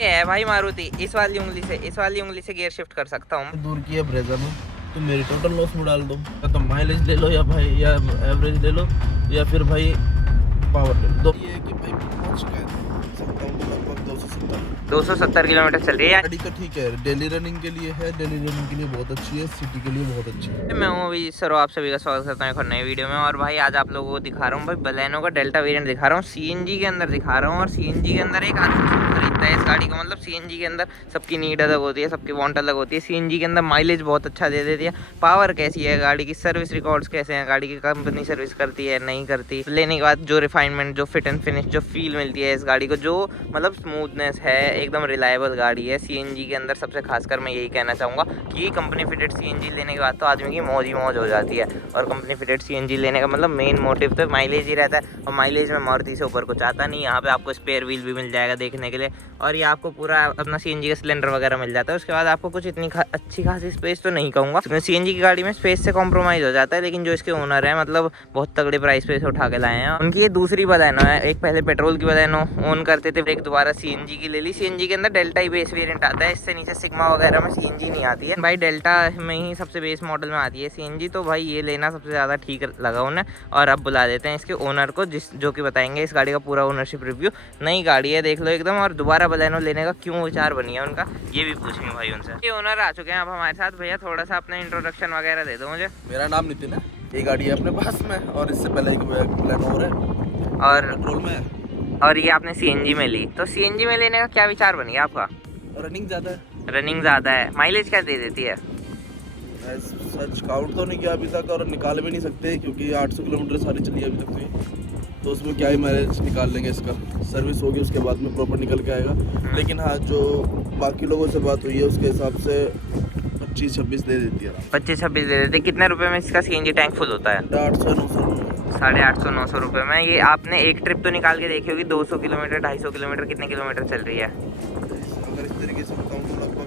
ये है भाई मारुति, इस वाली उंगली से गियर शिफ्ट कर सकता हूँ। दूर की है ब्रेजा में तो मेरी टोटल लॉस में डाल दो, तो माइलेज ले लो या भाई या एवरेज ले लो या फिर भाई पावर ले लो। ये है कि भाई पहुंच गए सकता हूँ लगभग 270 किलोमीटर चल रही है गाड़ी। तो ठीक है, डेली रनिंग के लिए है, डेली रनिंग के लिए बहुत अच्छी है, सिटी के लिए बहुत अच्छी है। मैं हूँ अभी सर, आप सभी का स्वागत करता हूँ एक और नई वीडियो में। और भाई आज आप लोगों को दिखा रहा हूँ भाई बलेनो का डेल्टा वेरिएंट दिखा रहा हूँ, सीएनजी के अंदर दिखा रहा हूँ। और सीएनजी के अंदर एक आदमी खरीदता है इस गाड़ी को, मतलब सीएनजी के अंदर सबकी नीड अलग होती है, सबकी वांट अलग होती है। सीएनजी के अंदर माइलेज बहुत अच्छा दे देती है, पावर कैसी है गाड़ी की, सर्विस रिकॉर्ड्स कैसे हैं, गाड़ी की कंपनी सर्विस करती है नहीं करती, लेने के बाद जो रिफाइनमेंट, जो फिट एंड फिनिश, जो फील मिलती है इस गाड़ी को, जो मतलब स्मूथनेस है, एकदम रिलायबल गाड़ी है। सीएनजी के अंदर सबसे खासकर मैं यही कहना चाहूँगा कि कंपनी फिटेड सीएनजी लेने के बाद तो आदमी की मौज ही मौज हो जाती है। और कंपनी फिटेड सीएनजी लेने का मतलब मेन मोटिव तो माइलेज ही रहता है, और माइलेज में मारुति से ऊपर कुछ आता नहीं। यहाँ पे आपको स्पेयर व्हील भी मिल जाएगा देखने के लिए, और ये आपको पूरा अपना सीएनजी का सिलेंडर वगैरह मिल जाता है। उसके बाद आपको कुछ इतनी अच्छी खासी स्पेस तो नहीं कहूँगा, सीएनजी की गाड़ी में स्पेस से कॉम्प्रोमाइज़ हो जाता है, लेकिन जो इसके ओनर है मतलब बहुत तगड़े प्राइस पे उठा के लाए हैं। उनकी ये दूसरी बलेनो है, एक पहले पेट्रोल की बलेनो ओन करते थे, एक दोबारा सीएनजी की ले ली। सीएनजी के अंदर डेल्टा ही बेस वेरिएंट आता है, इससे नीचे सिग्मा वगैरह में सीएनजी नहीं आती है भाई, डेल्टा में ही सबसे बेस मॉडल में आती है सीएनजी। तो भाई ये लेना सबसे ज़्यादा ठीक लगा उन्हें। और अब बुला देते हैं इसके ओनर को, जो कि बताएंगे इस गाड़ी का पूरा ओनरशिप रिव्यू। नई गाड़ी है देख लो एकदम, और दोबारा बलेनो लेने का क्यों विचार बनी है उनका, ये भी पूछेंगे भाई उनसे। ये ओनर आ चुके हैं अब हमारे साथ। भैया थोड़ा सा अपना इंट्रोडक्शन वगैरह दे दो मुझे। मेरा नाम नितिन है, ये गाड़ी है अपने पास में, और इससे पहले एक बलेनो और है, और पेट्रोल में है, और ये आपने सीएनजी में ली। तो सीएनजी में लेने का क्या विचार बन गया आपका? रनिंग ज़्यादा है। रनिंग ज़्यादा है, माइलेज क्या दे देती है? सच काउंट तो नहीं किया अभी तक, और निकाल भी नहीं सकते क्योंकि 800 किलोमीटर सारी चली है अभी तक। तो उसमें क्या ही माइलेज निकाल लेंगे, इसका सर्विस होगी उसके बाद में प्रॉपर निकल के आएगा। लेकिन हाँ, जो बाकी लोगों से बात हुई है उसके हिसाब से 25-26 दे देती है। 25-26 दे देते। कितने रुपए में इसका सीएनजी टैंक फुल होता है? 800-900। 850-900 रुपये में। ये आपने एक ट्रिप तो निकाल के देखी होगी, 200 किलोमीटर 250 किलोमीटर कितने किलोमीटर चल रही है? अगर इस तरीके से बताऊँ तो लगभग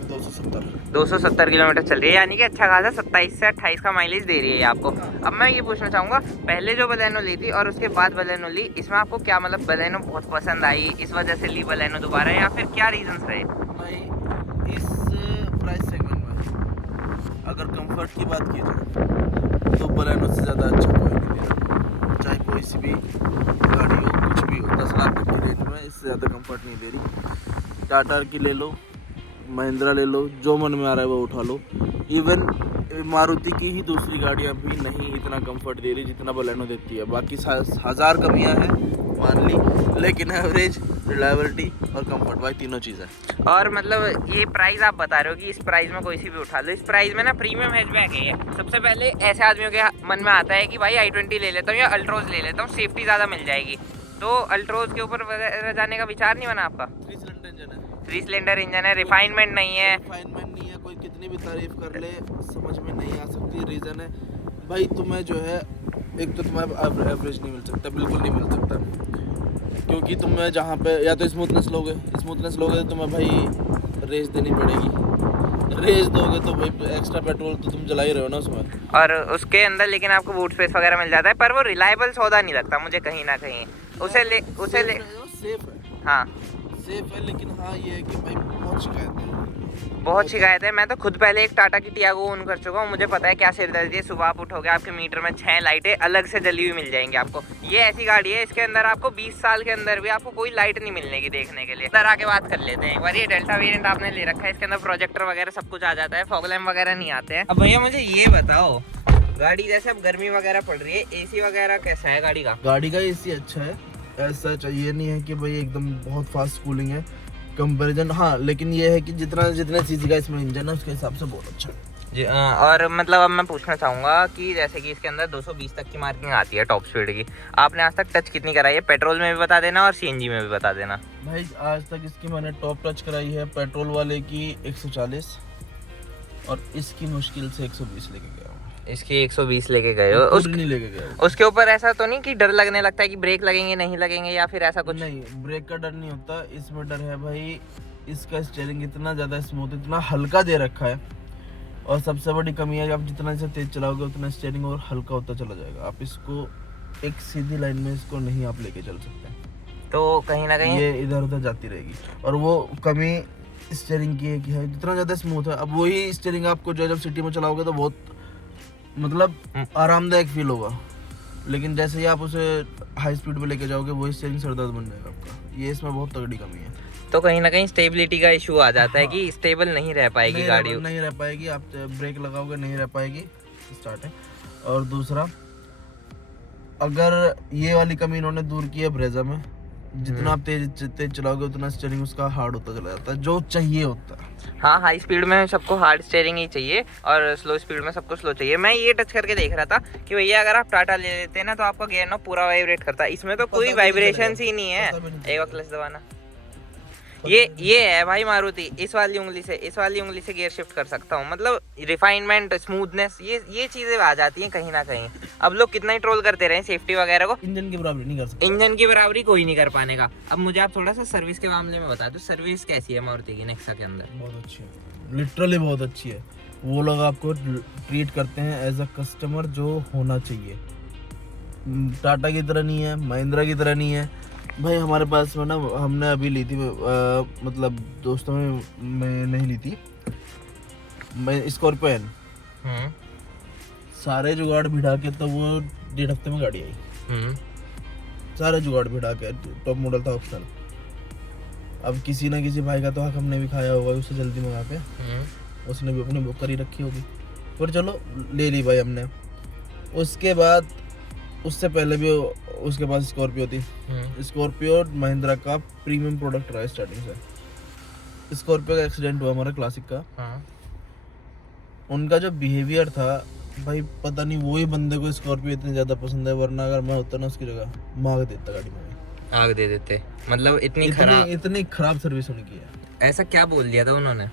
270 किलोमीटर चल रही है, यानी कि अच्छा खासा 27 से 28 का माइलेज दे रही है आपको। अब मैं ये पूछना चाहूँगा, पहले जो बलेनो ली थी और उसके बाद बलेनो ली, इसमें आपको क्या मतलब बलेनो बहुत पसंद आई, इस वजह से ली बलेनो दोबारा, या फिर क्या रीजंस रहे? भाई इस प्राइस सेगमेंट में अगर कंफर्ट की बात की जाए तो बलेनो से ज़्यादा अच्छा कोई नहीं दे रहा, चाहे कोई सी भी गाड़ी हो, कुछ भी हो। 10 लाख तक की रेंज में इससे ज़्यादा कंफर्ट नहीं दे रही। टाटा की ले लो, महिंद्रा ले लो, जो मन में आ रहा है वो उठा लो। इवन मारुति की ही दूसरी गाड़ियाँ भी नहीं इतना कंफर्ट दे रही जितना बलेनो देती है। बाकी 1000 कमियाँ हैं मान ली, लेकिन एवरेज, रिलायबिलिटी और कंफर्ट, भाई तीनों चीज़ें। और मतलब ये प्राइस आप बता रहे हो कि इस प्राइस में कोई सी भी उठा लो, इस प्राइस में ना प्रीमियम हैचबैक है। सबसे पहले ऐसे आदमियों के मन में आता है कि भाई i20 ले लेता हूँ या अल्ट्रोज ले लेता हूँ, सेफ्टी ज़्यादा मिल जाएगी। तो अल्ट्रोज के ऊपर वगैरह जाने का विचार नहीं बना आपका? 3 सिलेंडर इंजन है, 3 सिलेंडर इंजन है, रिफाइनमेंट नहीं है। रिफाइनमेंट नहीं है, कोई कितनी भी तारीफ कर ले समझ में नहीं आ सकती। रीज़न है भाई, तुम्हें जो है एक तो तुम्हें एवरेज नहीं मिल सकता, बिल्कुल नहीं मिल सकता, क्योंकि तुम्हें जहाँ पे या तो स्मूथनेस लोगे तो तुम्हें भाई रेस देनी पड़ेगी। रेस दोगे तो भाई एक्स्ट्रा पेट्रोल तो तुम जला ही रहे हो ना उसमें। और उसके अंदर लेकिन आपको बूट स्पेस वगैरह मिल जाता है, पर वो रिलायबल सौदा नहीं लगता मुझे कहीं ना कहीं। उसे ले सेफ है, हाँ सेफ है, लेकिन हाँ ये है कि भाई बहुत शिकायत है। मैं तो खुद पहले एक टाटा की टियागो ओन कर चुका हूँ, मुझे पता है क्या सिरदर्दी है। सुबह आप उठोगे आपके मीटर में 6 लाइटें अलग से जली हुई मिल जाएंगी आपको। ये ऐसी गाड़ी है, इसके अंदर आपको 20 साल के अंदर भी आपको कोई लाइट नहीं मिलने की देखने के लिए। अंदर आके बात कर लेते हैं एक बार। ये डेल्टा वेरिएंट आपने ले रखा है, इसके अंदर प्रोजेक्टर वगैरह सब कुछ आ जाता है, फॉग लैम्प वगैरह नहीं आते हैं। अब भैया मुझे ये बताओ, गाड़ी जैसे अब गर्मी वगैरह पड़ रही है, एसी वगैरह कैसा है गाड़ी का? गाड़ी का एसी अच्छा है, ऐसा चाहिए नहीं है कि भाई एकदम बहुत फास्ट कूलिंग है कंपैरिजन। हाँ, लेकिन ये है कि जितने सीसी का इसमें इंजन है उसके हिसाब से बहुत अच्छा है जी। और मतलब अब मैं पूछना चाहूँगा कि जैसे कि इसके अंदर 220 तक की मार्किंग आती है टॉप स्पीड की, आपने आज तक टच कितनी कराई है? पेट्रोल में भी बता देना और सीएनजी में भी बता देना। भाई आज तक इसकी मैंने टॉप टच कराई है पेट्रोल वाले की 140, और इसकी मुश्किल से 120 लेके गया हूँ। इसकी 120 लेके गए हो? नहीं लेके गया हूँ। उसके ऊपर ऐसा तो नहीं कि डर लगने लगता है कि ब्रेक लगेंगे नहीं लगेंगे, या फिर ऐसा कुछ? नहीं, ब्रेक का डर नहीं होता, इसमें डर है भाई इसका स्टीयरिंग इतना ज़्यादा स्मूथ, इतना हल्का दे रखा है। और सबसे बड़ी कमी है कि आप जितना इसे तेज चलाओगे उतना स्टीयरिंग और हल्का होता चला जाएगा। आप इसको एक सीधी लाइन में इसको नहीं आप लेके चल सकते। तो कहीं ना कहीं ये इधर उधर जाती रहेगी। और वो कमी स्टीयरिंग की है कि है जितना ज़्यादा स्मूथ है। अब वही स्टीयरिंग आपको जब सिटी में चलाओगे तो बहुत मतलब आरामदायक फील होगा, लेकिन जैसे ही आप उसे हाई स्पीड पे लेके जाओगे वही स्टीयरिंग सरदर्द बन जाएगा आपका। ये इसमें बहुत तगड़ी कमी है। तो कहीं ना कहीं स्टेबिलिटी का इशू आ जाता है कि स्टेबल नहीं रह पाएगी गाड़ी। नहीं रह पाएगी, आप ब्रेक लगाओगे नहीं रह पाएगी, स्टार्ट है। और दूसरा, अगर ये वाली कमी इन्होंने दूर की है ब्रेजा में, जितना आप तेज चलाओगे उतना स्टीयरिंग उसका हार्ड होता चला जाता है, जो चाहिए होता है। हाँ, हाई स्पीड में सबको हार्ड स्टीयरिंग ही चाहिए और स्लो स्पीड में सबको स्लो चाहिए। मैं ये टच करके देख रहा था कि भैया अगर आप टाटा ले लेते हैं ना तो आपका गियर ना पूरा वाइब्रेट करता है, इसमें तो कोई वाइब्रेशन ही नहीं है। एक बार क्लच दबाना, ये है भाई मारुति, इस वाली उंगली से गियर शिफ्ट कर सकता हूँ। मतलब रिफाइनमेंट, स्मूथनेस, ये चीजें आ जाती हैं कहीं ना कहीं। अब लोग कितना ही ट्रोल करते रहे सेफ्टी वगैरह को, इंजन की बराबरी नहीं कर सकते, इंजन की बराबरी कोई नहीं कर पाने का। अब मुझे आप थोड़ा सा सर्विस के मामले में बता दो, सर्विस कैसी है मारुति की नेक्सा के अंदर? बहुत अच्छी है, लिटरली बहुत अच्छी है। वो लोग आपको ट्रीट करते हैं एज अ कस्टमर जो होना चाहिए। टाटा की तरह नहीं है, महिंद्रा की तरह नहीं है भाई। हमारे पास में ना, हमने अभी ली थी, मतलब दोस्तों में नहीं ली थी, मैं स्कॉर्पियो एन, सारे जुगाड़ भिड़ा के तो वो 1.5 हफ्ते में गाड़ी आई। सारे जुगाड़ भिड़ा के, टॉप मॉडल था, ऑप्शनल। अब किसी ना किसी भाई का तो हक हमने भी खाया होगा उससे जल्दी मंगा के, उसने भी अपनी बुक करी रखी होगी, पर चलो ले ली भाई हमने। उसके बाद उससे पहले भी उसके पास स्कॉर्पियो थी। स्कॉर्पियो महिंद्रा का प्रीमियम प्रोडक्ट रहा है स्टार्टिंग से। स्कॉर्पियो का एक्सीडेंट हुआ हमारा क्लासिक का। उनका जो बिहेवियर था भाई, पता नहीं वो ही बंदे को स्कॉर्पियो इतनी ज्यादा पसंद है, वरना अगर मैं होता ना उसकी जगह मांग देता गाड़ी में, आग दे देते। मतलब इतनी खराब सर्विस उनकी है। ऐसा क्या बोल दिया था उन्होंने?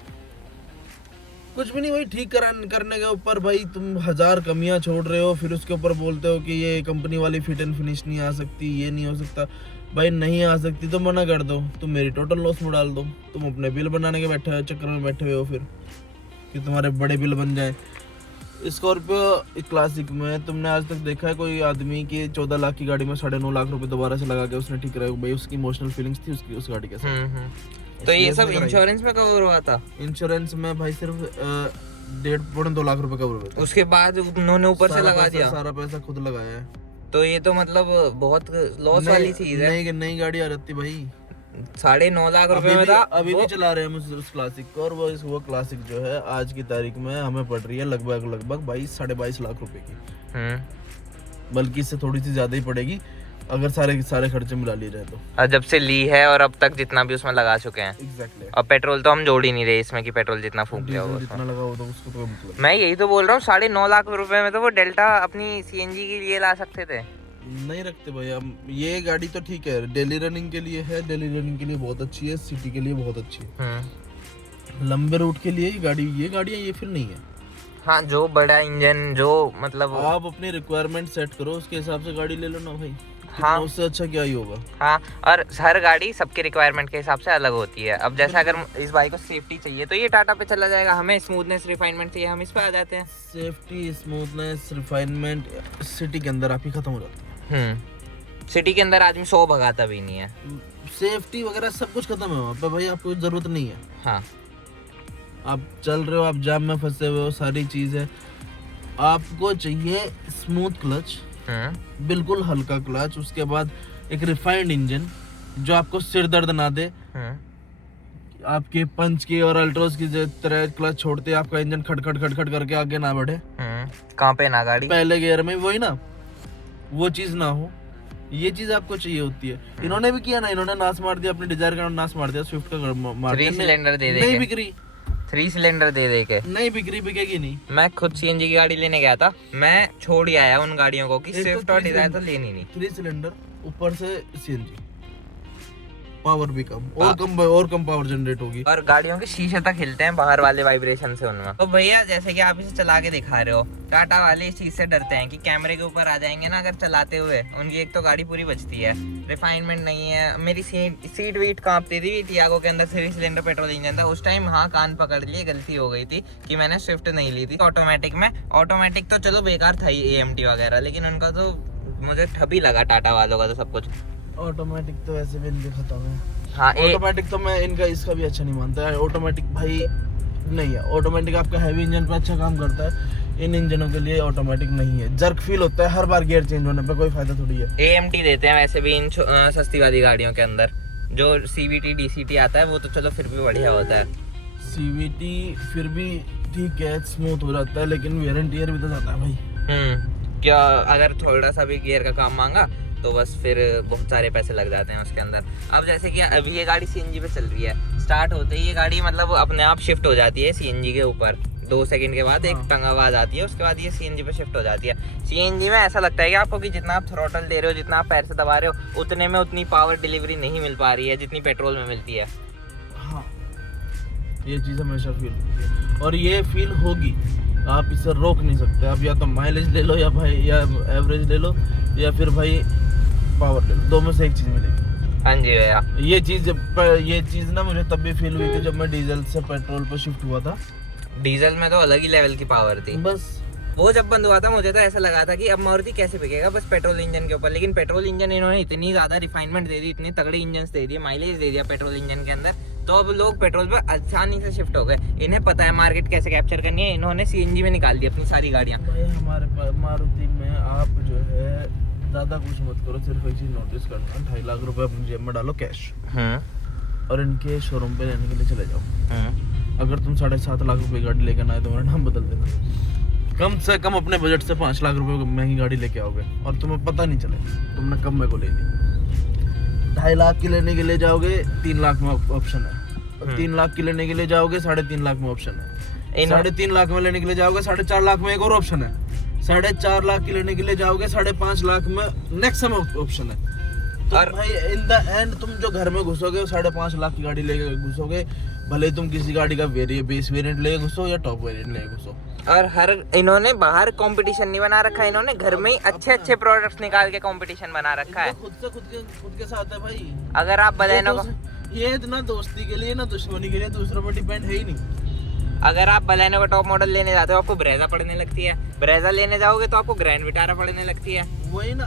कुछ भी नहीं भाई, ठीक करने के ऊपर भाई तुम 1000 कमियां छोड़ रहे हो, फिर उसके ऊपर बोलते हो कि ये कंपनी वाली फिट एंड फिनिश नहीं आ सकती, ये नहीं हो सकता। भाई नहीं आ सकती तो मना कर दो, तुम मेरी टोटल लॉस में डाल दो। तुम अपने बिल बनाने के चक्कर में बैठे हुए हो फिर कि तुम्हारे बड़े बिल बन जाए। स्कॉर्पियो क्लासिक में तुमने आज तक देखा है कोई आदमी की 14 लाख की गाड़ी में 9.5 लाख रुपए दोबारा से लगा के उसने ठीक कराया? भाई उसकी इमोशनल फीलिंग्स थी उसकी उस गाड़ी के साथ। तो ये सब इंश्योरेंस में कवर हुआ था? इंश्योरेंस में भाई सिर्फ 1.5-2 लाख रुपए कवर हुए थे। उसके बाद उन्होंने ऊपर से लगा दिया? सारा पैसा खुद लगाया है। तो ये तो मतलब बहुत लॉस वाली चीज है। नई गाड़ी आ जाती भाई, 9.5 लाख रुपए में था। अभी भी चला रहे हैं हम उस क्लासिक को, और वो क्लासिक जो है आज की तारीख में हमें पड़ रही है लगभग 22-22.5 लाख रुपए की। बल्कि इससे थोड़ी सी ज्यादा ही पड़ेगी अगर सारे खर्चे मिला लिए जाए तो। और जब से ली है और अब तक जितना भी उसमें लगा चुके हैं। एग्जैक्टली। और पेट्रोल तो हम जोड़ ही नहीं रहे इसमें कि पेट्रोल जितना फूंक दिया होगा, जितना लगा होगा उसको तो मतलब। मैं यही तो बोल रहा हूँ, 9.5 लाख रुपए में तो वो डेल्टा अपनी सीएनजी के लिए ला सकते थे। नहीं रखते भाई हम। ये गाड़ी तो ठीक है, डेली रनिंग के लिए है, डेली रनिंग के लिए बहुत अच्छी है, सिटी के लिए बहुत अच्छी है। लंबे रूट के लिए ये गाड़ियाँ ये फिर नहीं है। हाँ, जो बड़ा इंजन, जो मतलब आप अपनी रिक्वायरमेंट सेट करो, उसके हिसाब से गाड़ी ले लो ना भाई। हाँ, उससे अच्छा क्या ही होगा। हाँ, और हर गाड़ी सबके रिक्वायरमेंट के हिसाब से अलग होती है। अब जैसे अगर इस बाइक को सेफ्टी चाहिए तो ये टाटा पे चला जाएगा, हमें स्मूथनेस रिफाइनमेंट चाहिए हम इस पे आ जाते हैं। सेफ्टी, स्मूथनेस, रिफाइनमेंट सिटी के अंदर आप ही खत्म हो जाती है। सिटी के अंदर आदमी 100 भगाता भी नहीं है। सेफ्टी वगैरह सब कुछ खत्म है वहाँ पे भाई, आपको जरूरत नहीं है। हाँ, आप चल रहे हो, आप जाम में फंसे हुए हो, सारी चीज है। आपको चाहिए स्मूथ क्लच, बिल्कुल हल्का क्लच, उसके बाद एक रिफाइंड इंजन जो आपको सिर दर्द ना दे। आपके पंच की और अल्ट्रोस की तरह क्लच छोड़ते आपका इंजन खटखट करके आगे ना बढ़े, कहाँ पे ना गाड़ी पहले गियर में, वही ना, वो चीज ना हो। ये चीज आपको चाहिए होती है। इन्होंने भी किया ना, इन्होंने नाश मार दिया, अपने डिजायर का नाश मार दिया, स्विफ्ट का मार दिया। 3 सिलेंडर दे दे, नहीं बिक्री, 3 सिलेंडर दे के नहीं बिकेगी नहीं। मैं खुद सीएनजी की गाड़ी लेने गया था, मैं छोड़ ही आया उन गाड़ियों को कि स्विफ्ट और डिजायर तो लेनी नहीं। 3 सिलेंडर ऊपर से सीएनजी, पावर भी कम और कम पावर जनरेट होगी, और गाड़ियों के शीशे तक हिलते हैं बाहर वाले वाइब्रेशन से उनमें। तो भैया जैसे कि आप इसे चला के दिखा रहे हो, टाटा वाले इस चीज से डरते हैं कि कैमरे के ऊपर आ जाएंगे ना अगर चलाते हुए, उनकी एक तो गाड़ी पूरी बचती है, रिफाइनमेंट नहीं है। मेरी सीट वीट कांपती थी, टियागो के अंदर 3 सिलेंडर पेट्रोल इंजन था उस टाइम। हाँ, कान पकड़ लिए, गलती हो गई थी कि मैंने स्विफ्ट नहीं ली थी ऑटोमेटिक में। ऑटोमेटिक तो चलो बेकार था ही, AMT वगैरह, लेकिन उनका तो मुझे ठबी लगा टाटा वालों का तो सब कुछ। ऑटोमेटिक तो वैसे भी इनके खत्म है। हाँ ऑटोमेटिक तो मैं इनका इसका भी अच्छा नहीं मानता है। ऑटोमेटिक भाई नहीं है। ऑटोमेटिक आपका हैवी इंजन पे अच्छा काम करता है, इन इंजनों के लिए ऑटोमेटिक नहीं है। जर्क फील होता है हर बार गियर चेंज होने पे, कोई फायदा थोड़ी है। AMT देते हैं वैसे भी इन सस्ती वाली गाड़ियों के अंदर। जो CVT DCT आता है वो तो चलो फिर भी बढ़िया होता है। CVT फिर भी ठीक है, स्मूथ हो जाता है, लेकिन वेयर एंड टियर भी तो जाता है भाई। क्या अगर थोड़ा सा भी गियर का काम मांगा तो बस फिर बहुत सारे पैसे लग जाते हैं उसके अंदर। अब जैसे कि अभी ये गाड़ी CNG पे चल रही है, स्टार्ट होते ही ये गाड़ी मतलब अपने आप शिफ्ट हो जाती है CNG के ऊपर। 2 सेकंड के बाद एक टंग आवाज आती है, उसके बाद ये CNG पे शिफ्ट हो जाती है। CNG में ऐसा लगता है कि आपको कि जितना आप थ्रॉटल दे रहे हो, जितना आप पैर से दबा रहे हो, उतने में उतनी पावर डिलीवरी नहीं मिल पा रही है जितनी पेट्रोल में मिलती है। हाँ, ये चीज़ हमेशा फील होती है और ये फील होगी, आप इसे रोक नहीं सकते। आप या तो माइलेज ले लो या भाई या एवरेज ले लो या फिर भाई पावर ले लो, दो में से एक चीज़ मिलेगी। हाँ जी भैया, ये चीज़ ना मुझे तब भी फील हुई थी जब मैं डीजल से पेट्रोल पर शिफ्ट हुआ था। डीजल में तो अलग ही लेवल की पावर थी। बस वो जब बंद हुआ था मुझे तो ऐसा लगा था कि अब मारुति कैसे बिकेगा बस पेट्रोल इंजन के ऊपर। लेकिन पेट्रोल इंजन इन्होंने इतनी ज़्यादा रिफाइनमेंट दे दी, इतने तगड़े इंजन दे दिए, माइलेज दे दिया पेट्रोल इंजन के अंदर, तो अब लोग पेट्रोल पर आसानी से शिफ्ट हो गए। इन्हें पता है मार्केट कैसे कैप्चर करनी है, इन्होंने CNG में निकाल दी अपनी सारी गाड़ियाँ। भाई हमारे मारुति में आप जो है ज़्यादा कुछ मत करो, सिर्फ एक चीज़ नोटिस करना, 2.5 लाख रुपए अपनी जेब में डालो कैश और इनके शोरूम पे लेने के लिए चले जाओ। अगर तुम 7.5 लाख रुपए गाड़ी लेकर ना आए तो मेरा नाम बदल देना। कम से कम अपने बजट से 5 लाख रुपए महंगी गाड़ी लेके आओगे और तुम्हें पता नहीं चले तुमने कब मेरे को ले ली। 2.5 लाख की लेने के लिए जाओगे 3 लाख में ऑप्शन है, 3 लाख की लेने के लिए जाओगे 3.5 लाख में ऑप्शन है, 3.5 लाख में लेने के लिए जाओगे 4.5 लाख में एक और ऑप्शन है, 4.5 लाख की लेने के लिए जाओगे 5.5 लाख में नेक्स्ट ऑप्शन है। तो और भाई इन द एंड तुम जो घर में घुसोगे 5.5 लाख की गाड़ी लेके घुसोगे, भले तुम किसी गाड़ी का बेस वेरिएंट लेके घुसो या टॉप वेरिएंट लेके घुसो। और हर इन्होंने बाहर कंपटीशन नहीं बना रखा है, इन्होंने घर में ही अच्छे प्रोडक्ट्स निकाल के कंपटीशन बना रखा है। खुद के साथ है भाई। अगर आप बलेनो का ये ना दोस्ती के लिए ना दुश्मनी के लिए दूसरों पर डिपेंड है ही नहीं। अगर आप बलेनो का टॉप मॉडल लेने जाते हो आपको ब्रेजा पड़ने लगती है, ब्रेजा लेने जाओगे तो आपको ग्रैंड विटारा पड़ने लगती है। वही ना,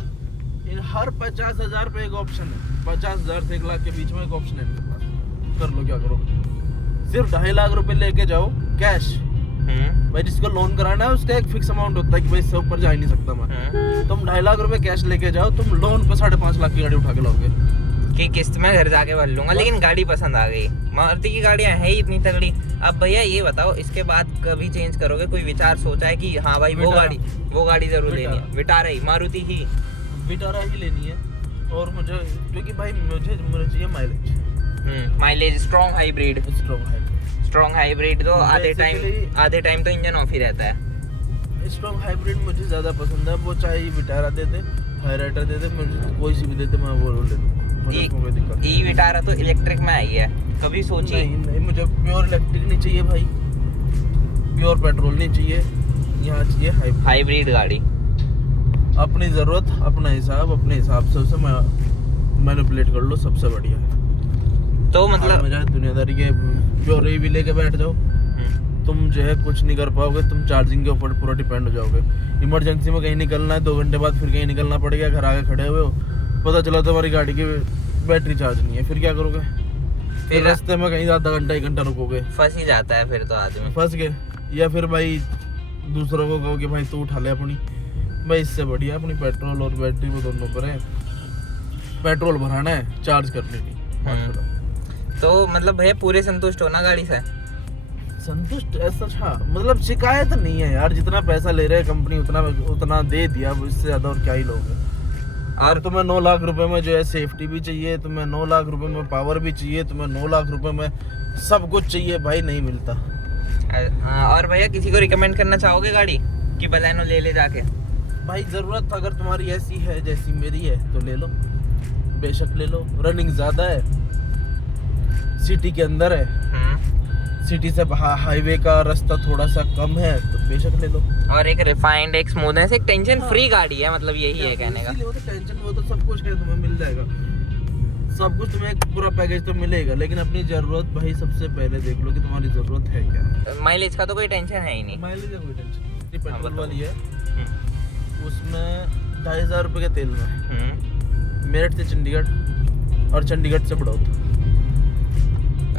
इन हर 50,000 पे एक ऑप्शन है, 50,000 से 1 लाख के बीच में एक ऑप्शन है इनके पास। कर लो क्या करो, सिर्फ 2.5 लाख रुपए लेके जाओ कैश। भाई जिसको लोन कराना है उसका एक फिक्स अमाउंट होता है कि भाई इससे ऊपर जा ही नहीं सकता मैं। तुम 2.5 लाख रुपए कैश लेके जाओ, तुम लोन पे 5.5 लाख की गाड़ी उठा के लाओगे कि किस्त में घर जाके भर लूंगा। लेकिन गाड़ी पसंद आ गई, मारुति की गाड़ियां है ही इतनी तगड़ी। अब भैया ये बताओ, इसके बाद कभी चेंज करोगे? कोई विचार सोचा है कि हाँ भाई वो गाड़ी जरूर लेनी है? विटारा ही, मारुति ही विटारा ही लेनी है। और मुझे क्योंकि भाई मुझे चाहिए माइलेज, स्ट्रॉन्ग हाइब्रिड तो आधे टाइम तो इंजन ऑफ ही रहता है। स्ट्रॉन्ग हाइब्रिड मुझे ज़्यादा पसंद है। वो चाहे विटारा दे दे, हाईराइडर दे दे, मुझे कोई सी भी दे दे, मैं वो ले लूँ। ई विटारा तो इलेक्ट्रिक में आई है, कभी सोची? नहीं, मुझे प्योर इलेक्ट्रिक नहीं चाहिए भाई, प्योर पेट्रोल नहीं चाहिए, यहाँ चाहिए हाइब्रिड गाड़ी। अपनी ज़रूरत, अपना हिसाब, अपने हिसाब से उसे मैनिपुलेट कर लो, सबसे बढ़िया है। तो मतलब दुनियादारी के प्योर भी लेके बैठ जाओ, तुम जो है कुछ नहीं कर पाओगे। तुम चार्जिंग के ऊपर पूरा डिपेंड हो जाओगे। इमरजेंसी में कहीं निकलना है, 2 घंटे बाद फिर कहीं निकलना पड़ेगा, घर आगे खड़े हुए हो, पता चला तुम्हारी गाड़ी की बैटरी चार्ज नहीं है, फिर क्या करोगे? फिर रास्ते में कहीं आधा घंटा 1 घंटा रुकोगे, फंस ही जाता है फिर तो आदमी। फंस गए। या फिर भाई दूसरों को कहो कि भाई तू उठा ले अपनी। भाई इससे बढ़िया अपनी पेट्रोल और बैटरी वो दोनों पर है, पेट्रोल भराना है, चार्ज करनी नहीं। तो मतलब भैया पूरे संतुष्ट हो ना गाड़ी से? संतुष्ट ऐसा हाँ, मतलब शिकायत नहीं है यार। जितना पैसा ले रहे हैं कंपनी उतना दे दिया, इससे ज्यादा और क्या ही लोगे। और तुम्हें 9 लाख रुपए में जो है सेफ्टी भी चाहिए, तुम्हें 9 लाख रुपए में पावर भी चाहिए, तुम्हें 9 लाख रुपए में सब कुछ चाहिए, भाई नहीं मिलता। और भैया किसी को रिकमेंड करना चाहोगे गाड़ी कि बलेनो ले जाके? भाई जरूरत अगर तुम्हारी ऐसी है जैसी मेरी है तो ले लो, बेशक ले लो। रनिंग ज्यादा है, सिटी के अंदर है, सिटी से हाईवे का रास्ता थोड़ा सा कम है तो बेशक ले लो। और एक रिफाइंड, एक स्मूथनेस, एक टेंशन फ्री गाड़ी है, मतलब यही है कहने का। वो तो टेंशन, वो तो सब कुछ है, तुम्हें मिल जाएगा सब कुछ, तुम्हें एक पूरा पैकेज तो मिलेगा। लेकिन अपनी जरूरत भाई सबसे पहले देख लो कि तुम्हारी जरूरत है क्या। माइलेज का तो कोई टेंशन है ही नहीं। माइलेज का कोई टेंशन नहीं, पेट्रोल वाली है, उसमें 2,500 रुपये के तेल में मेरठ से चंडीगढ़ और चंडीगढ़ से बड़ौत,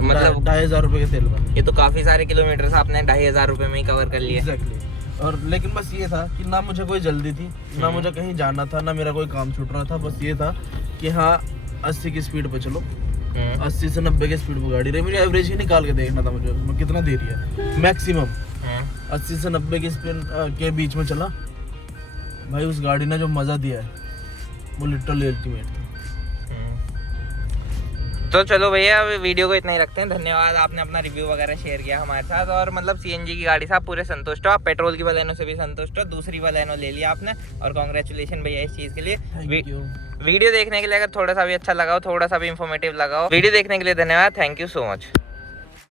मतलब 2,500 रुपये के तेल में। ये तो काफी सारे किलोमीटर आपने 2,500 रुपए में ही कवर कर लिए। एग्जैक्टली। और लेकिन बस ये था कि ना मुझे कोई जल्दी थी, ना मुझे कहीं जाना था, ना मेरा कोई काम छूट रहा था। बस ये था कि हाँ 80 की स्पीड पे चलो, 80 से 90 की स्पीड पे गाड़ी रही। मेरी एवरेज ही निकाल के देखना था मुझे उसमें कितना दे रही है मैक्सिमम। 80 से 90 की स्पीड के बीच में चला भाई। उस गाड़ी ने जो मज़ा दिया है वो लिटरली अल्टीमेट था। तो चलो भैया अभी वीडियो को इतना ही रखते हैं। धन्यवाद, आपने अपना रिव्यू वगैरह शेयर किया हमारे साथ। और मतलब सीएनजी की गाड़ी से आप पूरे संतुष्ट हो, आप पेट्रोल की बलेनो से भी संतुष्ट हो, दूसरी बलेनो ले लिया आपने। और कांग्रेचुलेशन भैया इस चीज़ के लिए। वीडियो देखने के लिए अगर थोड़ा सा भी अच्छा लगा हो, थोड़ा सा भी इंफॉर्मेटिव लगा हो, वीडियो देखने के लिए धन्यवाद। Thank you so much.